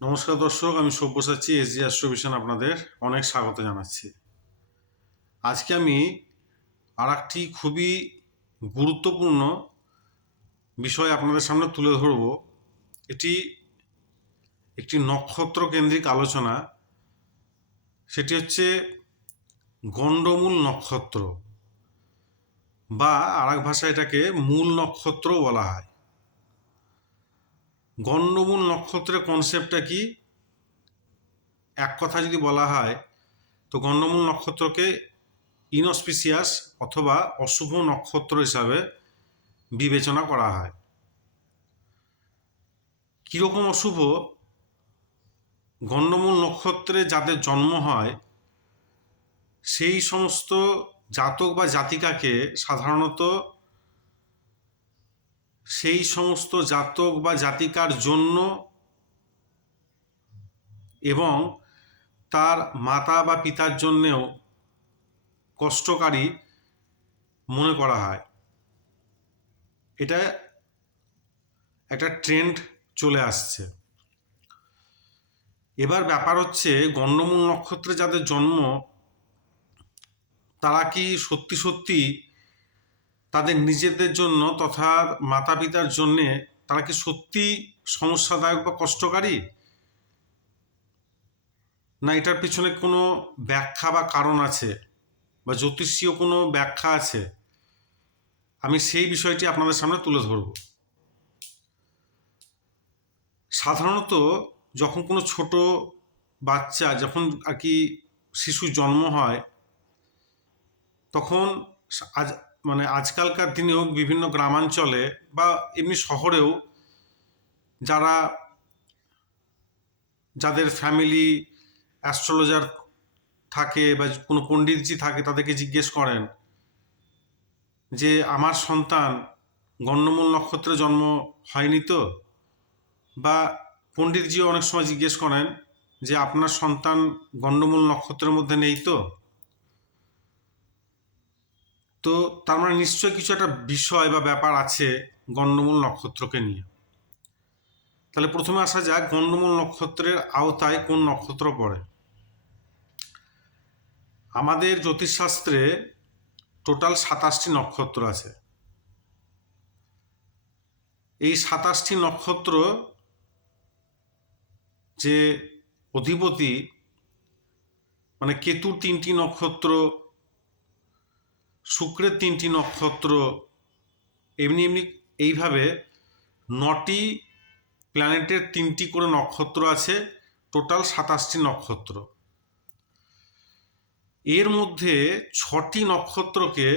নমস্কার দর্শক, আমি সব্যসাচী এসজি অ্যাস্ট্রোভিশন আপনাদের অনেক স্বাগত জানাচ্ছি। আজকে আমি আরেকটি খুবই গুরুত্বপূর্ণ বিষয় আপনাদের সামনে তুলে ধরব। এটি একটি নক্ষত্র কেন্দ্রিক আলোচনা। সেটি হচ্ছে গণ্ডমূল নক্ষত্র, বা আরেক ভাষায় এটাকে মূল নক্ষত্র বলা হয়। গণ্ডমূল নক্ষত্রের কনসেপ্টটা কি? এক কথা যদি বলা হয় তো গণ্ডমূল নক্ষত্রকে ইনঅসপিসিয়াস অথবা অশুভ নক্ষত্র হিসাবে বিবেচনা করা হয়। কীরকম অশুভ? গণ্ডমূল নক্ষত্রে যাদের জন্ম হয় সেই সমস্ত জাতক বা জাতিকাকে সাধারণত সেই সমস্ত জাতক বা জাতিকার জন্য এবং তার মাতা বা পিতার জন্যেও কষ্টকারী মনে করা হয়। এটা একটা ট্রেন্ড চলে আসছে। এবার ব্যাপার হচ্ছে, গণ্ডমূল নক্ষত্রে যাদের জন্ম তারা কি সত্যি সত্যি তাদের নিজেদের জন্য তথা মাতা পিতার জন্যে তারা কি সত্যি সমস্যাদায়ক বা কষ্টকারী, না এটার পিছনে কোনো ব্যাখ্যা বা কারণ আছে বা জ্যোতিষীয় কোনো ব্যাখ্যা আছে? আমি সেই বিষয়টি আপনাদের সামনে তুলে ধরব। সাধারণত যখন কোনো ছোট বাচ্চা, যখন আর কি শিশু জন্ম হয়, তখন আজকালকার দিনেও বিভিন্ন গ্রামাঞ্চলে বা এমনি শহরেও যাদের ফ্যামিলি অ্যাস্ট্রোলজার থাকে বা কোনো পণ্ডিতজি থাকে, তাদেরকে জিজ্ঞেস করেন যে আমার সন্তান গণ্ডমূল নক্ষত্রে জন্ম হয়নি তো, বা পণ্ডিতজিও অনেক সময় জিজ্ঞেস করেন যে আপনার সন্তান গণ্ডমূল নক্ষত্রের মধ্যে নেই তো। তো তার মানে নিশ্চয়ই কিছু একটা বিষয় বা ব্যাপার আছে গণ্ডমূল নক্ষত্রকে নিয়ে। তাহলে প্রথমে আসা যাক, গণ্ডমূল নক্ষত্রের আওতায় কোন নক্ষত্র পড়ে। আমাদের জ্যোতিষশাস্ত্রে টোটাল 27টি নক্ষত্র আছে। এই 27টি নক্ষত্র যে অধিপতি, মানে কেতুর 3টি নক্ষত্র, শুক্রের 3টি নক্ষত্র, এমনি এমনি এইভাবে 9টি প্ল্যানেটের 3টি করে নক্ষত্র আছে। টোটাল 27টি নক্ষত্র। এর মধ্যে 6টি নক্ষত্রকে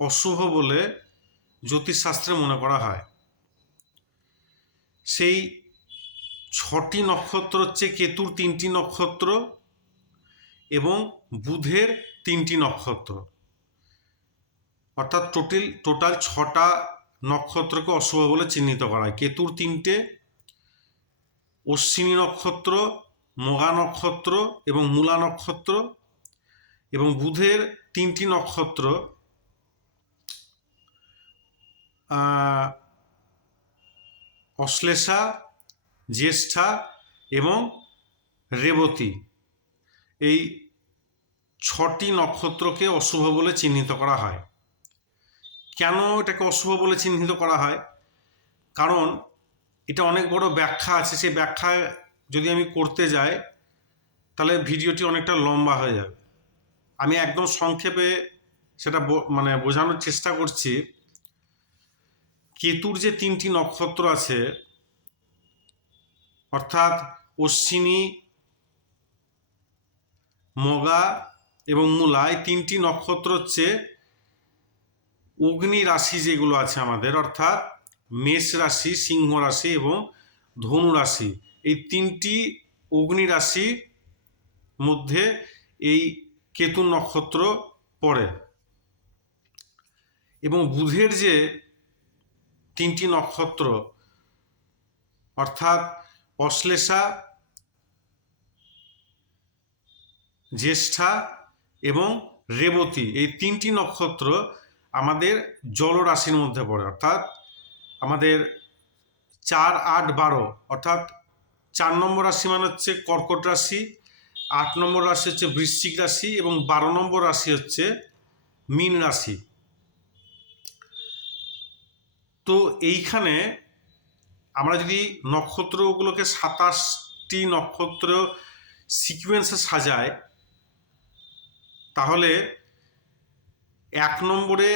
অশুভ বলে জ্যোতিষশাস্ত্রে মনে করা হয়। সেই 6টি নক্ষত্র হচ্ছে কেতুর 3টি নক্ষত্র এবং বুধের 3টি নক্ষত্র। অর্থাৎ টোটাল 6টা নক্ষত্রকে অশুভ বলে চিহ্নিত করা হয়। কেতুর 3টে, অশ্বিনী নক্ষত্র, মঘা নক্ষত্র এবং মূলা নক্ষত্র, এবং বুধের 3টি নক্ষত্র অশ্লেষা, জ্যেষ্ঠা এবং রেবতী। এই 6টি নক্ষত্রকে অশুভ বলে চিহ্নিত করা হয়। কেন এটাকে অশুভ বলে চিহ্নিত করা হয়? কারণ এটা অনেক বড় ব্যাখ্যা আছে। সেই ব্যাখ্যায় যদি আমি করতে যাই তাহলে ভিডিওটি অনেকটা লম্বা হয়ে যাবে। আমি একদম সংক্ষেপে সেটা বোঝানোর চেষ্টা করছি। কেতুর যে 3টি নক্ষত্র আছে, অর্থাৎ অশ্বিনী, মঘা এবং মূলা, এই 3টি নক্ষত্র হচ্ছে অগ্নি রাশি যেগুলো আছে আমাদের, অর্থাৎ মেষ রাশি, সিংহ রাশি এবং ধনু রাশি। এই 3টি অগ্নি রাশির মধ্যে এই কেতু নক্ষত্র পড়ে। এবং বুধের যে 3টি নক্ষত্র, অর্থাৎ অশ্লেষা, জ্যেষ্ঠা এবং রেবতী, এই 3টি নক্ষত্র আমাদের জলরাশির মধ্যে পড়ে। অর্থাৎ আমাদের 4, 8, 12, অর্থাৎ 4 নম্বর রাশি মানে হচ্ছে কর্কট রাশি, 8 নম্বর রাশি হচ্ছে বৃশ্চিক রাশি এবং 12 নম্বর রাশি হচ্ছে মীন রাশি। তো এইখানে আমরা যদি নক্ষত্রগুলোকে 27টি নক্ষত্র সিকোয়েন্সে সাজাই, তাহলে 1 নম্বরে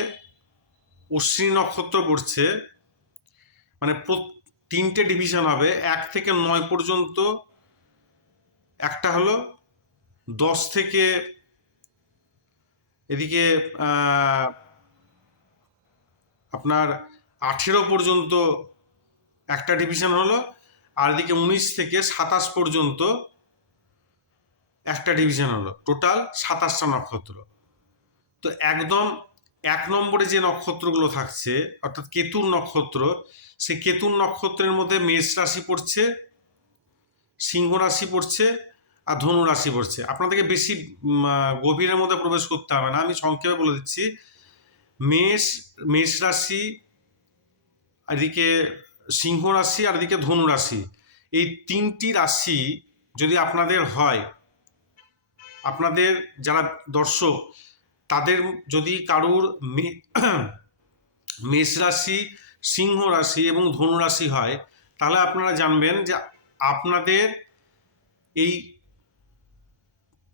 অশ্বিনী নক্ষত্র পড়ছে, মানে 3টে ডিভিশন হবে 1 থেকে 9 পর্যন্ত। একটা হলো 10 থেকে এদিকে আপনার 18 পর্যন্ত একটা ডিভিশন হলো, আর এদিকে 19 থেকে 27 পর্যন্ত একটা ডিভিশন হলো, টোটাল 27টা নক্ষত্র। তো একদম 1 নম্বরে যে নক্ষত্রগুলো থাকছে অর্থাৎ কেতুর নক্ষত্র, সেই কেতুর নক্ষত্রের মধ্যে মেষ রাশি পড়ছে, সিংহ রাশি পড়ছে আর ধনু রাশি পড়ছে। আপনাদেরকে বেশি গভীরের মধ্যে প্রবেশ করতে হবে না, আমি সংক্ষেপে বলে দিচ্ছি। মেষ রাশি, এদিকে সিংহ রাশি আর এদিকে ধনু রাশি, এই 3টি রাশি যদি আপনাদের হয়, আপনাদের যারা দর্শক তাদের যদি কারুর মেষ রাশি, সিংহ রাশি এবং ধনু রাশি হয়, তাহলে আপনারা জানবেন যে আপনাদের এই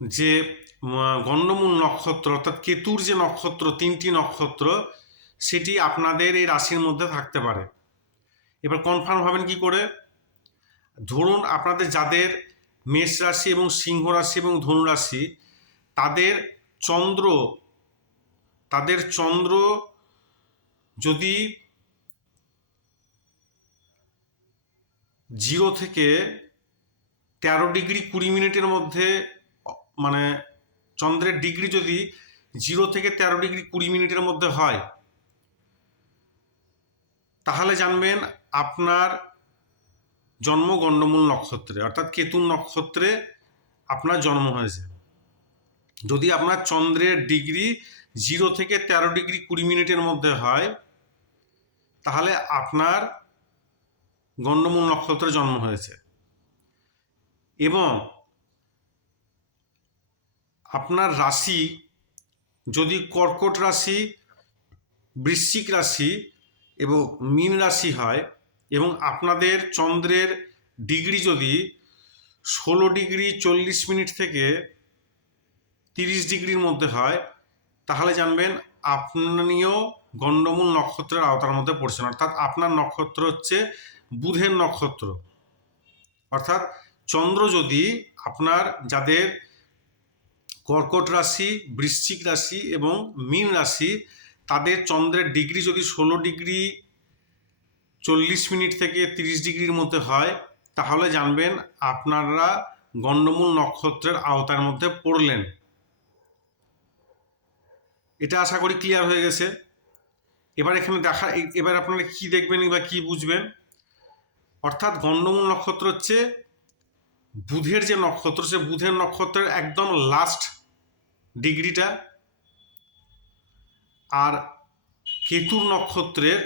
যে গণ্ডমূল নক্ষত্র অর্থাৎ কেতুর যে নক্ষত্র, 3টি নক্ষত্র, সেটি আপনাদের এই রাশির মধ্যে থাকতে পারে। এবার কনফার্ম হবেন কি করে? ধরুন আপনাদের যাদের মেষ রাশি এবং সিংহ রাশি এবং ধনু রাশি, তাদের চন্দ্র যদি 0 থেকে 13 ডিগ্রি 20 মিনিটের মধ্যে, মানে চন্দ্রের ডিগ্রি যদি 0 থেকে 13 ডিগ্রি 20 মিনিটের মধ্যে হয়, তাহলে জানবেন আপনার জন্ম গণ্ডমূল নক্ষত্রে অর্থাৎ কেতুর নক্ষত্রে আপনার জন্ম হয়েছে। যদি আপনার চন্দ্রের ডিগ্রি 0 থেকে 13 ডিগ্রি 20 মিনিটের মধ্যে হয়, তাহলে আপনার গণ্ডমূল নক্ষত্রে জন্ম হয়েছে। এবং আপনার রাশি যদি কর্কট রাশি, বৃশ্চিক রাশি এবং মীন রাশি হয়, এবং আপনাদের চন্দ্রের ডিগ্রি যদি 16 ডিগ্রি 40 মিনিট থেকে 30 ডিগ্রির মধ্যে হয়, তাহলে জানবেন আপনিও গণ্ডমূল নক্ষত্রের আওতার মধ্যে পড়ছেন। অর্থাৎ আপনার নক্ষত্র হচ্ছে বুধের নক্ষত্র। অর্থাৎ চন্দ্র যদি আপনার যাদের কর্কট রাশি, বৃশ্চিক রাশি এবং মীন রাশি, তাদের চন্দ্রের ডিগ্রি যদি 16 ডিগ্রি 40 মিনিট থেকে 30 ডিগ্রির মধ্যে হয়, তাহলে জানবেন আপনারা গণ্ডমূল নক্ষত্রের আওতার মধ্যে পড়লেন। এটা আশা করি ক্লিয়ার হয়ে গেছে। এবার এখানে এবার আপনারা কি দেখবেন বা কি বুঝবেন? অর্থাৎ গণ্ডমূল নক্ষত্র হচ্ছে বুধের যে নক্ষত্র, সে বুধের নক্ষত্রের একদম লাস্ট ডিগ্রিটা, আর কেতুর নক্ষত্রের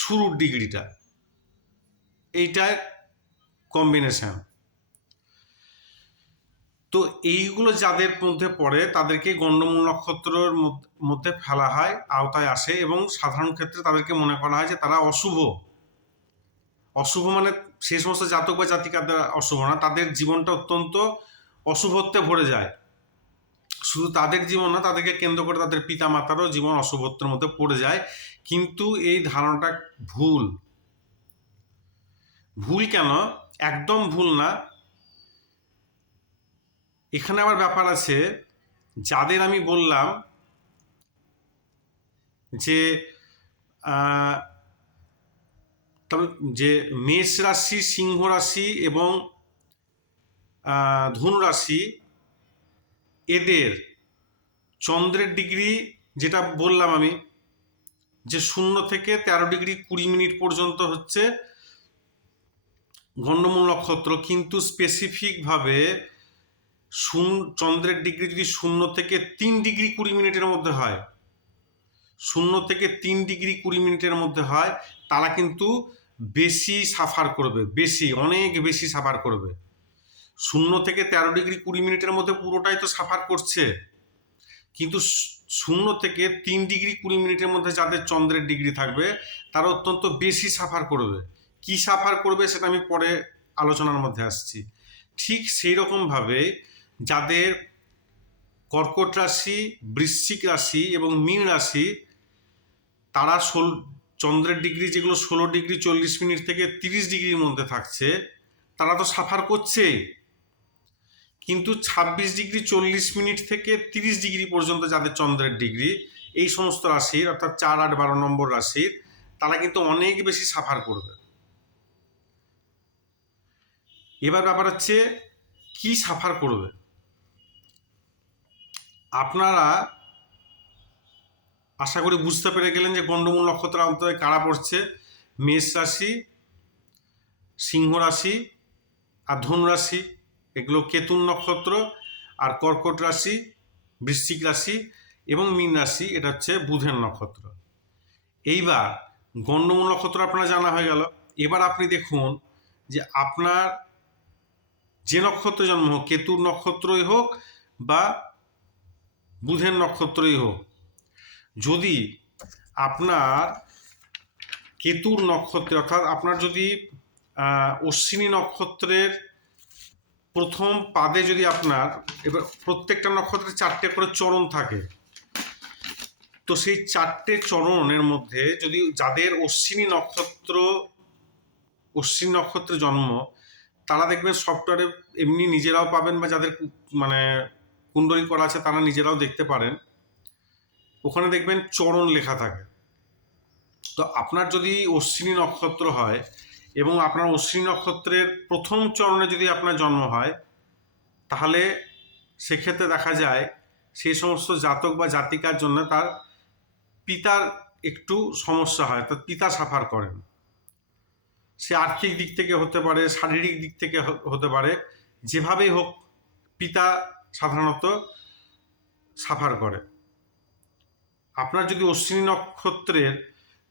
শুরুর ডিগ্রিটা, এইটার কম্বিনেশন। তো এইগুলো যাদের মধ্যে পড়ে তাদেরকে গণ্ডমূল নক্ষত্রের মধ্যে ফেলা হয়, আওতায় আসে, এবং সাধারণ ক্ষেত্রে তাদেরকে মনে করা হয় যে তারা অশুভ। অশুভ মানে সেই সমস্ত জাতক বা জাতিকাদের অশুভ না, তাদের জীবনটা অত্যন্ত অশুভত্বে ভরে যায়। শুধু তাদের জীবন না, তাদেরকে কেন্দ্র করে তাদের পিতা মাতারও জীবন অশুভত্বের মধ্যে পড়ে যায়। কিন্তু এই ধারণাটা ভুল। ভুল কেন? একদম ভুল না। এখানে আবার ব্যাপার আছে, যাদের আমি বললাম যে তবে যে মেষ রাশি, সিংহ রাশি এবং ধনু রাশি, এদের চন্দ্রের ডিগ্রি যেটা বললাম আমি, যে 0 থেকে 13 ডিগ্রি 20 মিনিট পর্যন্ত হচ্ছে গণ্ডমূল নক্ষত্র, কিন্তু স্পেসিফিকভাবে চন্দ্রের ডিগ্রি যদি 0 থেকে 3 ডিগ্রি 20 মিনিটের মধ্যে হয়, 0 থেকে 3 ডিগ্রি 20 মিনিটের মধ্যে হয়, তারা কিন্তু বেশি সাফার করবে, অনেক বেশি সাফার করবে। 0 থেকে 13°20' মধ্যে পুরোটাই তো সাফার করছে, কিন্তু 0 থেকে 3°20' মধ্যে যাদের চন্দ্রের ডিগ্রি থাকবে তারা অত্যন্ত বেশি সাফার করবে। কি সাফার করবে সেটা আমি পরে আলোচনার মধ্যে আসছি। ঠিক সেই রকমভাবে যাদের কর্কট রাশি, বৃশ্চিক রাশি এবং মীন রাশি, তারা চন্দ্রের ডিগ্রি যেগুলো 16°40' থেকে 30°র মধ্যে থাকছে, তারা তো সাফার করছেই, কিন্তু 26°40' থেকে 30° পর্যন্ত যাদের চন্দ্রের ডিগ্রি, এই সমস্ত রাশির অর্থাৎ 4, 8, 12 নম্বর রাশির, তারা কিন্তু অনেক বেশি সাফার করবে। এবার ব্যাপার হচ্ছে কি সাফার করবে। আপনারা আশা করি বুঝতে পেরে গেলেন যে গণ্ডমূল নক্ষত্রের অন্তরে কারা পড়ছে। মেষ রাশি, সিংহ রাশি আর ধনু রাশি, এগুলো কেতুন নক্ষত্র, আর কর্কট রাশি, বৃশ্চিক রাশি এবং মীন রাশি, এটা হচ্ছে বুধের নক্ষত্র। এইবার গণ্ডমূল নক্ষত্র আপনার জানা হয়ে গেল। এবার আপনি দেখুন যে আপনার যে নক্ষত্রে জন্ম হোক, কেতুর নক্ষত্রই হোক বা বুধের নক্ষত্রই হোক, যদি আপনার কেতুর নক্ষত্রে অর্থাৎ আপনার যদি অশ্বিনী নক্ষত্রের প্রথম পাদে যদি আপনার, এবার প্রত্যেকটা নক্ষত্রে 4টে করে চরণ থাকে, তো সেই 4টে চরণের মধ্যে যদি যাদের অশ্বিনী নক্ষত্রে জন্ম, তারা দেখবেন সফটওয়্যারে এমনি নিজেরাও পাবেন, বা যাদের মানে কুণ্ডলী করা আছে তারা নিজেরাও দেখতে পারেন, ওখানে দেখবেন চরণ লেখা থাকে। তো আপনার যদি অশ্বিনী নক্ষত্র হয় এবং আপনার অশ্বিনী নক্ষত্রের প্রথম চরণে যদি আপনার জন্ম হয়, তাহলে সেক্ষেত্রে দেখা যায় সেই সমস্ত জাতক বা জাতিকার জন্য তার পিতার একটু সমস্যা হয়, তার পিতা সাফার করেন। সে আর্থিক দিক থেকে হতে পারে, শারীরিক দিক থেকে হতে পারে, যেভাবেই হোক পিতা সাধারণত সাফার করে। আপনার যদি অশ্বিনী নক্ষত্রের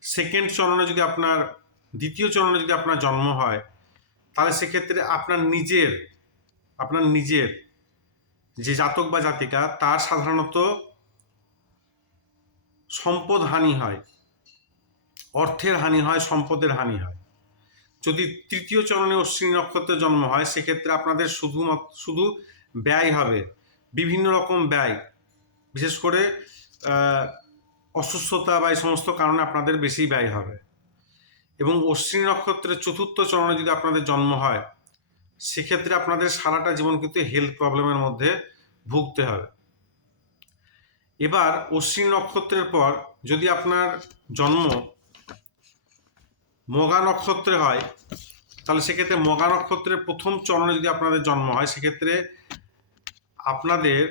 সেকেন্ড চরণে যদি আপনার, দ্বিতীয় চরণে যদি আপনার জন্ম হয়, তাহলে সেক্ষেত্রে আপনার নিজের যে জাতক বা জাতিকা, তার সাধারণত সম্পদ হানি হয়, অর্থের হানি হয়, সম্পদের হানি হয়। যদি তৃতীয় চরণে অশ্বিনী নক্ষত্রে জন্ম হয়, সেক্ষেত্রে আপনাদের শুধু ব্যয় হবে, বিভিন্ন রকম ব্যয়, বিশেষ করে অসুস্থতা বা এই সমস্ত কারণে আপনাদের বেশি ব্যয় হবে। এবং অশ্বিনী নক্ষত্রের চতুর্থ চরণে যদি আপনাদের জন্ম হয়, সেক্ষেত্রে আপনাদের সারাটা জীবন কিন্তু হেলথ প্রবলেমের মধ্যে ভুগতে হবে। এবার অশ্বিনী নক্ষত্রের পর যদি আপনার জন্ম মঘা নক্ষত্রে হয়, তাহলে সেক্ষেত্রে মঘা নক্ষত্রের প্রথম চরণে যদি আপনাদের জন্ম হয়, সেক্ষেত্রে আপনাদের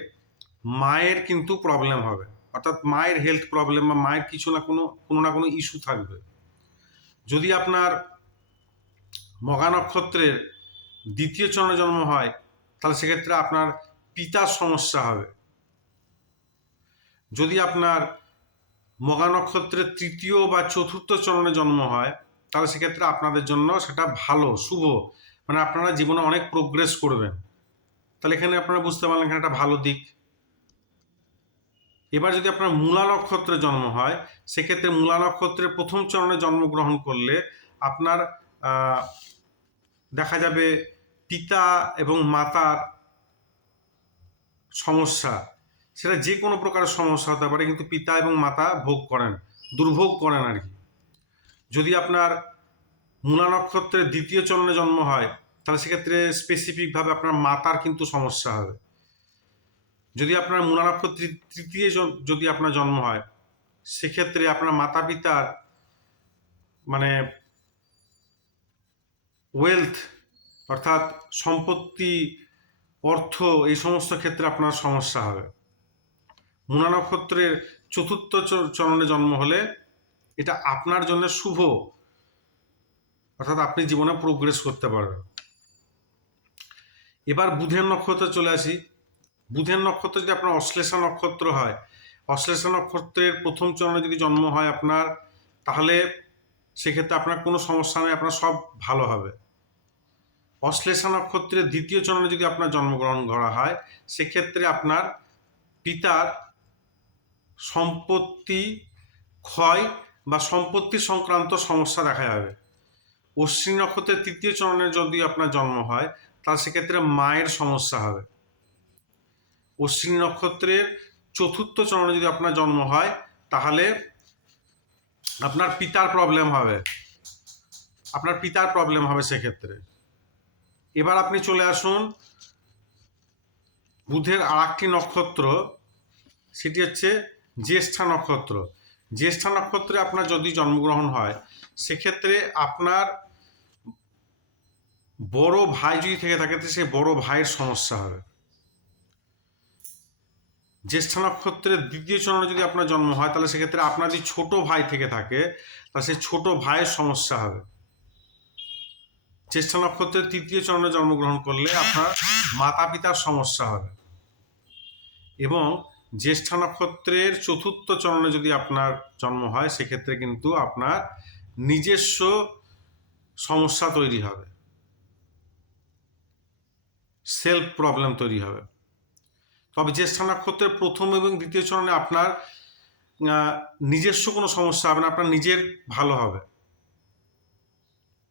মায়ের কিন্তু প্রবলেম হবে, অর্থাৎ মায়ের হেলথ প্রবলেম বা মায়ের কিছু না কোনো না কোনো ইস্যু থাকবে। যদি আপনার মঘা নক্ষত্রের দ্বিতীয় চরণে জন্ম হয়, তাহলে সেক্ষেত্রে আপনার পিতার সমস্যা হবে। যদি আপনার মঘা নক্ষত্রের তৃতীয় বা চতুর্থ চরণে জন্ম হয়, তাহলে সেক্ষেত্রে আপনাদের জন্য সেটা ভালো, শুভ, মানে আপনারা জীবনে অনেক প্রোগ্রেস করবেন। তাহলে এখানে আপনারা বুঝতে পারলেন এখানে একটা ভালো দিক। এবার যদি আপনার মূলা নক্ষত্রে জন্ম হয়, সেক্ষেত্রে মূলা নক্ষত্রের প্রথম চরণে জন্মগ্রহণ করলে আপনার দেখা যাবে পিতা এবং মাতার সমস্যা, সেটা যে কোনো প্রকারের সমস্যা হতে পারে, কিন্তু পিতা এবং মাতা দুর্ভোগ করেন আর কি। যদি আপনার মূলা নক্ষত্রের দ্বিতীয় চরণে জন্ম হয়, তাহলে সেক্ষেত্রে স্পেসিফিকভাবে আপনার মাতার কিন্তু সমস্যা হবে। যদি আপনার মূলা নক্ষত্রের তৃতীয় যদি আপনার জন্ম হয়, সেক্ষেত্রে আপনার মাতা পিতার মানে ওয়েলথ অর্থাৎ সম্পত্তি, অর্থ, এই সমস্ত ক্ষেত্রে আপনার সমস্যা হবে। মূলা নক্ষত্রের চতুর্থ চরণে জন্ম হলে এটা আপনার জন্য শুভ, অর্থাৎ আপনি জীবনে প্রোগ্রেস করতে পারবেন। এবার বুধের নক্ষত্রে চলে আসি। বুধের নক্ষত্র যদি আপনার অশ্লেষা নক্ষত্র হয়, অশ্লেষা নক্ষত্রের প্রথম চরণে যদি জন্ম হয় আপনার, তাহলে সেক্ষেত্রে আপনার কোনো সমস্যা নেই, আপনার সব ভালো হবে। অশ্লেষা নক্ষত্রের দ্বিতীয় চরণে যদি আপনার জন্মগ্রহণ করা হয়, সেক্ষেত্রে আপনার পিতার সম্পত্তি ক্ষয় বা সম্পত্তি সংক্রান্ত সমস্যা দেখা যাবে। অশ্বিনী নক্ষত্রের তৃতীয় চরণে যদি আপনার জন্ম হয়, তাহলে সেক্ষেত্রে মায়ের সমস্যা হবে। অশ্বিনী নক্ষত্রের চতুর্থ চরণে যদি আপনার জন্ম হয়, তাহলে আপনার পিতার প্রবলেম হবে, সেক্ষেত্রে। এবার আপনি চলে আসুন বুধের আর একটি নক্ষত্র, সেটি হচ্ছে জ্যেষ্ঠা নক্ষত্র। জ্যেষ্ঠা নক্ষত্রে আপনার যদি জন্মগ্রহণ হয়, সেক্ষেত্রে আপনার বড় ভাই যদি থেকে থাকে, তো সেই বড় ভাইয়ের সমস্যা হবে। জ্যেষ্ঠা নক্ষত্রের দ্বিতীয় চরণে যদি আপনার জন্ম হয়, তাহলে সেক্ষেত্রে আপনার যদি ছোট ভাই থেকে থাকে, তাহলে সেই ছোট ভাইয়ের সমস্যা হবে। জ্যেষ্ঠা নক্ষত্রের তৃতীয় চরণে জন্মগ্রহণ করলে আপনার মাতা পিতার সমস্যা হবে। এবং জ্যেষ্ঠা নক্ষত্রের চতুর্থ চরণে যদি আপনার জন্ম হয়, সেক্ষেত্রে কিন্তু আপনার নিজস্ব সমস্যা তৈরি হবে, সেলফ প্রবলেম তৈরি হবে। তবে জ্যেষ্ঠা নক্ষত্রের প্রথম এবং দ্বিতীয় চরণে আপনার নিজস্ব কোনো সমস্যা হবে না, আপনার নিজের ভালো হবে,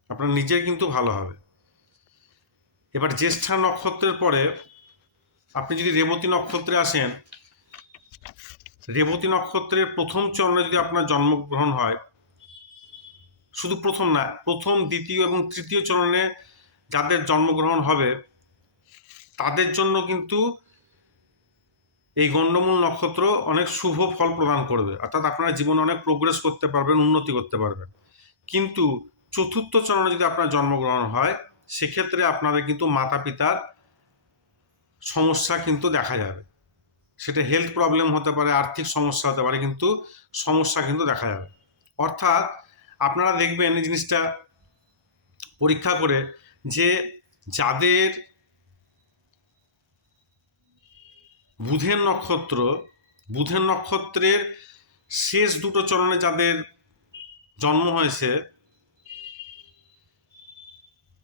আপনার নিজের কিন্তু ভালো হবে। এবার জ্যেষ্ঠা নক্ষত্রের পরে আপনি যদি রেবতী নক্ষত্রে আসেন, রেবতী নক্ষত্রের প্রথম চরণে যদি আপনার জন্মগ্রহণ হয়, শুধু প্রথম না, প্রথম দ্বিতীয় এবং তৃতীয় চরণে যাদের জন্মগ্রহণ হবে, তাদের জন্য কিন্তু এই গণ্ডমূল নক্ষত্র অনেক শুভ ফল প্রদান করবে, অর্থাৎ আপনারা জীবনে অনেক প্রোগ্রেস করতে পারবেন, উন্নতি করতে পারবেন। কিন্তু চতুর্থ চরণে যদি আপনার জন্মগ্রহণ হয়, সেক্ষেত্রে আপনাদের কিন্তু মাতা পিতার সমস্যা কিন্তু দেখা যাবে। সেটা হেলথ প্রবলেম হতে পারে, আর্থিক সমস্যা হতে পারে, কিন্তু সমস্যা কিন্তু দেখা যাবে। অর্থাৎ আপনারা দেখবেন এই জিনিসটা পরীক্ষা করে, যে যাদের বুধের নক্ষত্রের শেষ দুটো চরণে যাদের জন্ম হয়েছে,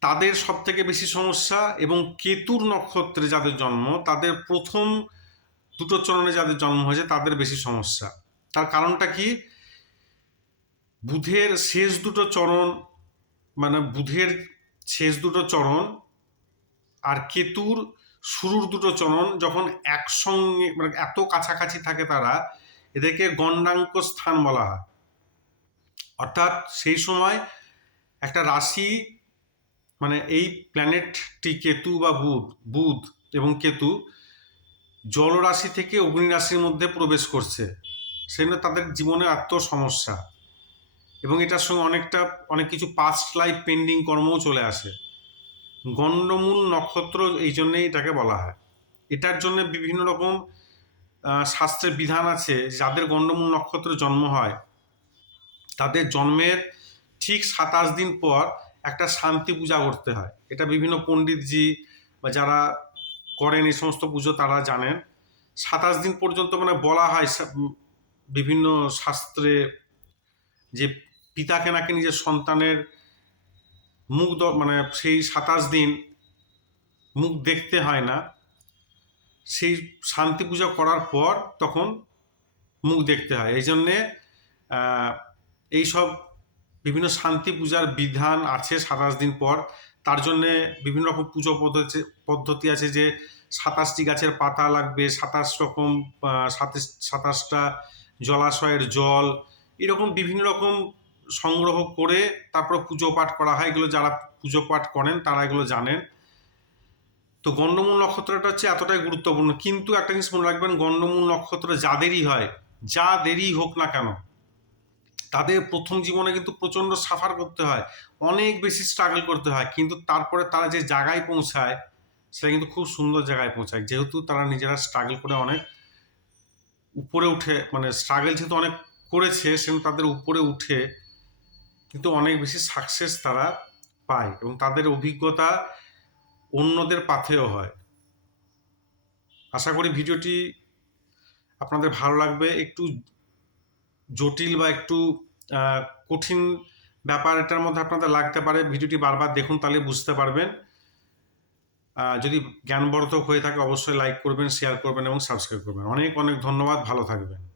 তাদের সব থেকে বেশি সমস্যা, এবং কেতুর নক্ষত্রে যাদের জন্ম, তাদের প্রথম দুটো চরণে যাদের জন্ম হয়েছে, তাদের বেশি সমস্যা। তার কারণটা কি? বুধের শেষ দুটো চরণ, মানে বুধের শেষ দুটো চরণ আর কেতুর শুরুর দুটো চরণ যখন একসঙ্গে, মানে এত কাছাকাছি থাকে, তারা এদেরকে গণ্ডাঙ্ক স্থান বলা হয়। অর্থাৎ সেই সময় একটা রাশি, মানে এই প্ল্যানেটটি কেতু বা বুধ এবং কেতু জলরাশি থেকে অগ্নি রাশির মধ্যে প্রবেশ করছে, সেজন্য তাদের জীবনে এত সমস্যা, এবং এটার সঙ্গে অনেক কিছু পাস্ট লাইফ পেন্ডিং কর্মও চলে আসে। গণ্ডমূল নক্ষত্র এই জন্যেই এটাকে বলা হয়। এটার জন্য বিভিন্ন রকম শাস্ত্রের বিধান আছে। যাদের গণ্ডমূল নক্ষত্রে জন্ম হয়, তাদের জন্মের ঠিক 27 দিন পর একটা শান্তি পূজা করতে হয়। এটা বিভিন্ন পণ্ডিতজি বা যারা করেন এই সমস্ত পুজো, তারা জানেন। 27 দিন পর্যন্ত মানে বলা হয় বিভিন্ন শাস্ত্রে, যে পিতাকে নাকি নিজের সন্তানের মুখ, মানে সেই 27 দিন মুখ দেখতে হয় না, সেই শান্তি পূজা করার পর তখন মুখ দেখতে হয়। এই জন্যে এইসব বিভিন্ন শান্তি পূজার বিধান আছে 27 দিন পর। তার জন্যে বিভিন্ন রকম পুজো পদ্ধতি আছে, যে 27টি গাছের পাতা লাগবে, 27টা জলাশয়ের জল, এরকম বিভিন্ন রকম সংগ্রহ করে তারপর পুজো পাঠ করা হয়। এগুলো যারা পুজো পাঠ করেন তারা এগুলো জানেন। তো গণ্ডমূল নক্ষত্রটা হচ্ছে এতটাই গুরুত্বপূর্ণ। কিন্তু একটা জিনিস মনে রাখবেন, গণ্ডমূল নক্ষত্র যাদেরই হয়, যা দেরি হোক না কেন, তাদের প্রথম জীবনে কিন্তু প্রচণ্ড সাফার করতে হয়, অনেক বেশি স্ট্রাগল করতে হয়, কিন্তু তারপরে তারা যে জায়গায় পৌঁছায়, সেটা কিন্তু খুব সুন্দর জায়গায় পৌঁছায়, যেহেতু তারা নিজেরা স্ট্রাগল করে অনেক উপরে উঠে, মানে স্ট্রাগল যেহেতু অনেক করেছে, সেজন্য তাদের উপরে উঠে কিন্তু অনেক বেশি সাকসেস তারা পায়, এবং তাদের অভিজ্ঞতা অন্যদের পাথেয় হয়। আশা করি ভিডিওটি আপনাদের ভালো লাগবে। একটু জটিল বা একটু কঠিন ব্যাপার এটার মধ্যে আপনাদের লাগতে পারে। ভিডিওটি বারবার দেখুন, তাহলে বুঝতে পারবেন। যদি জ্ঞানবর্ধক হয়ে থাকে অবশ্যই লাইক করবেন, শেয়ার করবেন এবং সাবস্ক্রাইব করবেন। অনেক অনেক ধন্যবাদ, ভালো থাকবেন।